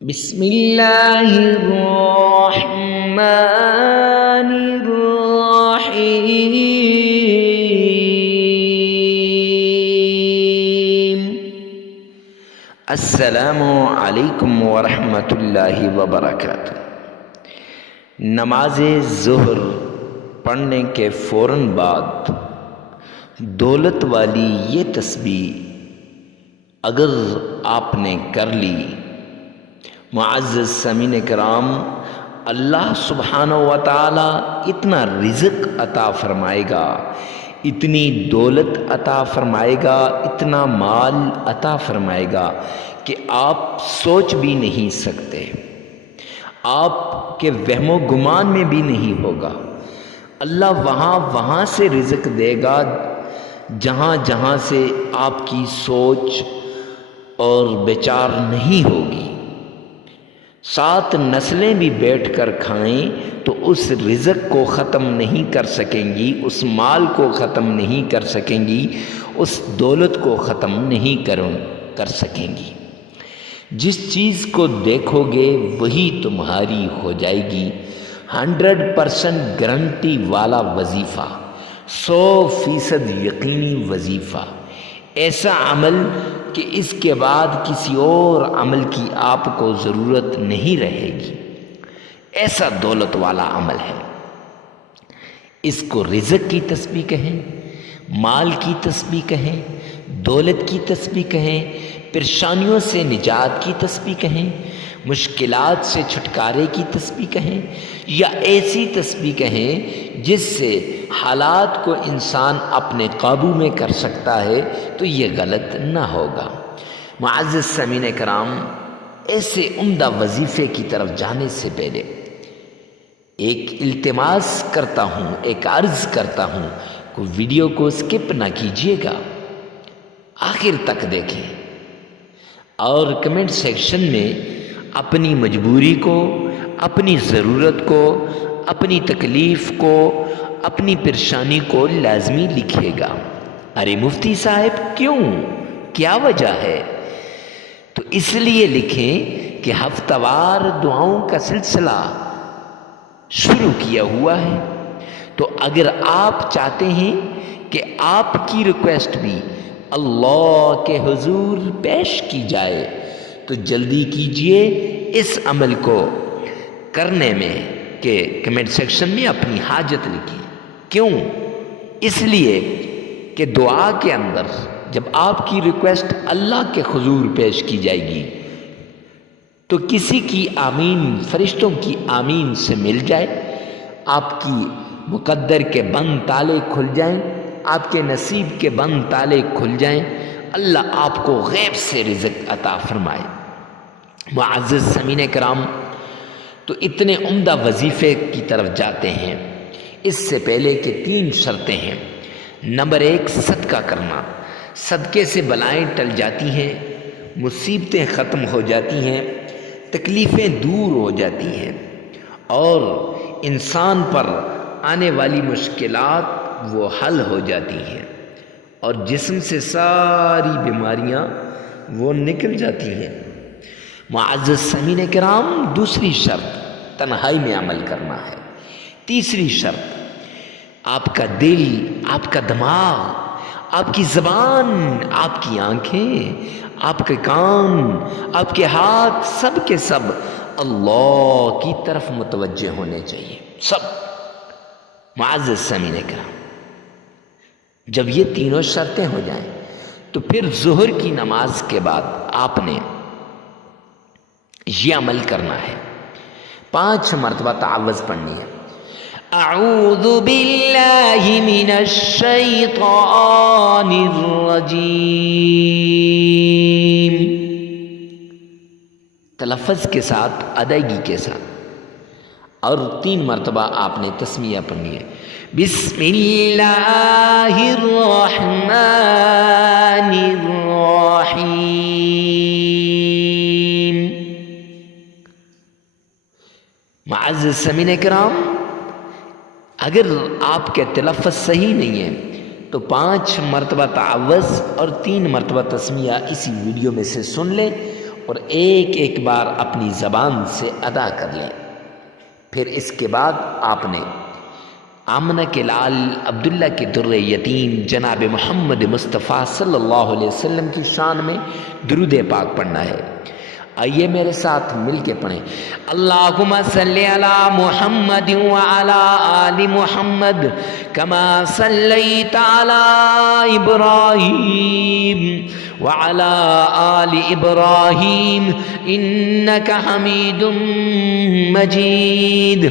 بسم اللہ الرحمن الرحیم۔ السلام علیکم ورحمۃ اللہ وبرکاتہ۔ نماز ظہر پڑھنے کے فوراً بعد دولت والی یہ تسبیح اگر آپ نے کر لی، معزز سامعین کرام، اللہ سبحانہ و تعالی اتنا رزق عطا فرمائے گا، اتنی دولت عطا فرمائے گا، اتنا مال عطا فرمائے گا کہ آپ سوچ بھی نہیں سکتے، آپ کے وہم و گمان میں بھی نہیں ہوگا۔ اللہ وہاں سے رزق دے گا جہاں جہاں سے آپ کی سوچ اور بچار نہیں ہوگی۔ 7 نسلیں بھی بیٹھ کر کھائیں تو اس رزق کو ختم نہیں کر سکیں گی، اس مال کو ختم نہیں کر سکیں گی، اس دولت کو ختم نہیں کر سکیں گی۔ جس چیز کو دیکھو گے وہی تمہاری ہو جائے گی۔ 100% گارنٹی والا وظیفہ، 100% یقینی وظیفہ، ایسا عمل کہ اس کے بعد کسی اور عمل کی آپ کو ضرورت نہیں رہے گی، ایسا دولت والا عمل ہے۔ اس کو رزق کی تسبیح کہیں، مال کی تسبیح کہیں، دولت کی تسبیح کہیں، پریشانیوں سے نجات کی تسبیح کہیں، مشکلات سے چھٹکارے کی تسبیح کہیں، یا ایسی تسبیح کہیں جس سے حالات کو انسان اپنے قابو میں کر سکتا ہے، تو یہ غلط نہ ہوگا۔ معزز سامعین کرام، ایسے عمدہ وظیفے کی طرف جانے سے پہلے ایک التماس کرتا ہوں، ایک عرض کرتا ہوں کہ ویڈیو کو سکپ نہ کیجیے گا، آخر تک دیکھیں اور کمنٹ سیکشن میں اپنی مجبوری کو، اپنی ضرورت کو، اپنی تکلیف کو، اپنی پریشانی کو لازمی لکھیے گا۔ ارے مفتی صاحب کیوں؟ کیا وجہ ہے؟ تو اس لیے لکھیں کہ ہفتہ وار دعاؤں کا سلسلہ شروع کیا ہوا ہے، تو اگر آپ چاہتے ہیں کہ آپ کی ریکویسٹ بھی اللہ کے حضور پیش کی جائے تو جلدی کیجئے اس عمل کو کرنے میں کہ کمنٹ سیکشن میں اپنی حاجت لکھیں۔ کیوں؟ اس لیے کہ دعا کے اندر جب آپ کی ریکویسٹ اللہ کے حضور پیش کی جائے گی تو کسی کی آمین فرشتوں کی آمین سے مل جائے، آپ کی مقدر کے بند تالے کھل جائیں، آپ کے نصیب کے بند تالے کھل جائیں، اللہ آپ کو غیب سے رزق عطا فرمائے۔ معزز سامعین کرام، تو اتنے عمدہ وظیفے کی طرف جاتے ہیں، اس سے پہلے کہ 3 شرطیں ہیں۔ نمبر 1، صدقہ کرنا۔ صدقے سے بلائیں ٹل جاتی ہیں، مصیبتیں ختم ہو جاتی ہیں، تکلیفیں دور ہو جاتی ہیں، اور انسان پر آنے والی مشکلات وہ حل ہو جاتی ہیں، اور جسم سے ساری بیماریاں وہ نکل جاتی ہیں۔ معزز سامعین کرام، دوسری شرط تنہائی میں عمل کرنا ہے۔ تیسری شرط، آپ کا دل، آپ کا دماغ، آپ کی زبان، آپ کی آنکھیں، آپ کے کان، آپ کے ہاتھ، سب کے سب اللہ کی طرف متوجہ ہونے چاہیے، سب۔ معزز سامعین کرام، جب یہ تینوں شرطیں ہو جائیں تو پھر ظہر کی نماز کے بعد آپ نے یہ عمل کرنا ہے، 5 مرتبہ تعوذ پڑھنی ہے۔ اعوذ باللہ من الشیطان الرجیم، تلفظ کے ساتھ، ادائیگی کے ساتھ، اور 3 مرتبہ آپ نے تسمیہ پڑھنی ہے۔ بسم اللہ الرحمن الرحیم۔ معزز سامعین کرام، اگر آپ کے تلفظ صحیح نہیں ہے تو 5 مرتبہ تعوذ اور 3 مرتبہ تسمیہ اسی ویڈیو میں سے سن لیں اور ایک ایک بار اپنی زبان سے ادا کر لیں۔ پھر اس کے بعد آپ نے آمنہ کے لال عبداللہ کے در یتیم جناب محمد مصطفیٰ صلی اللہ علیہ وسلم کی شان میں درود پاک پڑھنا ہے۔ آئیے میرے ساتھ مل کے پڑھیں، اللہم صلی علی محمد وعلی آل محمد کما صلیت علی ابراہیم وعلی آل ابراہیم انک حمید مجید۔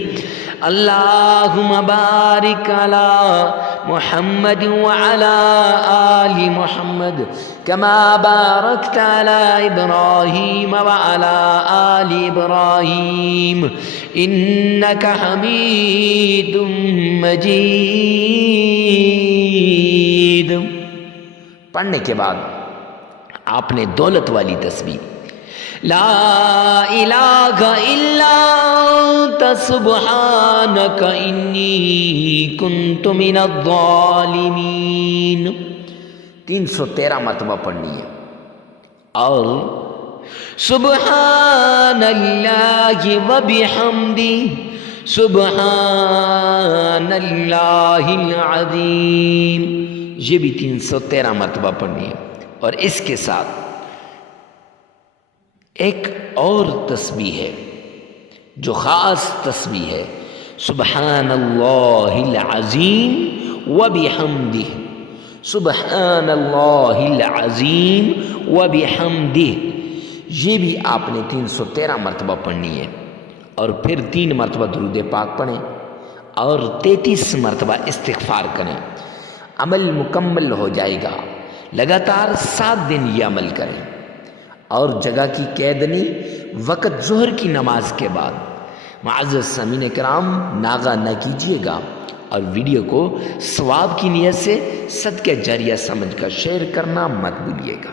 اللہم بارک علی محمد وعلی آل محمد کما بارکت علی ابراہیم وعلی آل ابراہیم انک حمید مجید۔ پڑھنے کے بعد آپ نے دولت والی تسبیح لا الہ الا انت سبحانک انی کنت من الظالمین 313 مرتبہ پڑھنی ہے، اور سبحان اللہ وبحمدہ سبحان اللہ العظیم، یہ بھی 313 مرتبہ پڑھنی ہے۔ اور اس کے ساتھ ایک اور تسبیح ہے جو خاص تسبیح ہے، سبحان اللہ العظیم وبحمدہ سبحان اللہ العظیم وبحمدہ، یہ بھی آپ نے 313 مرتبہ پڑھنی ہے۔ اور پھر 3 مرتبہ درود پاک پڑھیں اور 33 مرتبہ استغفار کریں، عمل مکمل ہو جائے گا۔ لگاتار 7 دن یہ عمل کریں، اور جگہ کی قید نہیں، وقت ظہر کی نماز کے بعد۔ معزز سامعین کرام، ناغہ نہ کیجیے گا، اور ویڈیو کو ثواب کی نیت سے صدقہ جاریہ سمجھ کر شیئر کرنا مت بھولیے گا۔